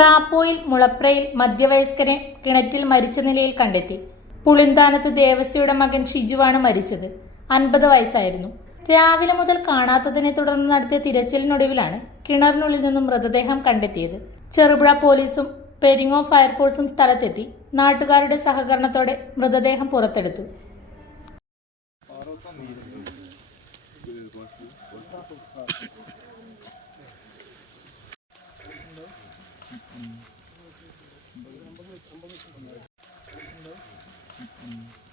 പ്രാപ്പോയിൽ മുളപ്രയിൽ മധ്യവയസ്കരെ കിണറ്റിൽ മരിച്ച നിലയിൽ കണ്ടെത്തി. പുളിന്താനത്ത് ദേവസ്യയുടെ മകൻ ഷിജുവാണ് മരിച്ചത്. അൻപത് വയസ്സായിരുന്നു. രാവിലെ മുതൽ കാണാത്തതിനെ തുടർന്ന് നടത്തിയ തിരച്ചിലിനൊടുവിലാണ് കിണറിനുള്ളിൽ നിന്നും മൃതദേഹം കണ്ടെത്തിയത്. ചെറുപുഴ പോലീസും പെരിങ്ങോ ഫയർഫോഴ്സും സ്ഥലത്തെത്തി. നാട്ടുകാരുടെ സഹകരണത്തോടെ മൃതദേഹം പുറത്തെടുത്തു. 음.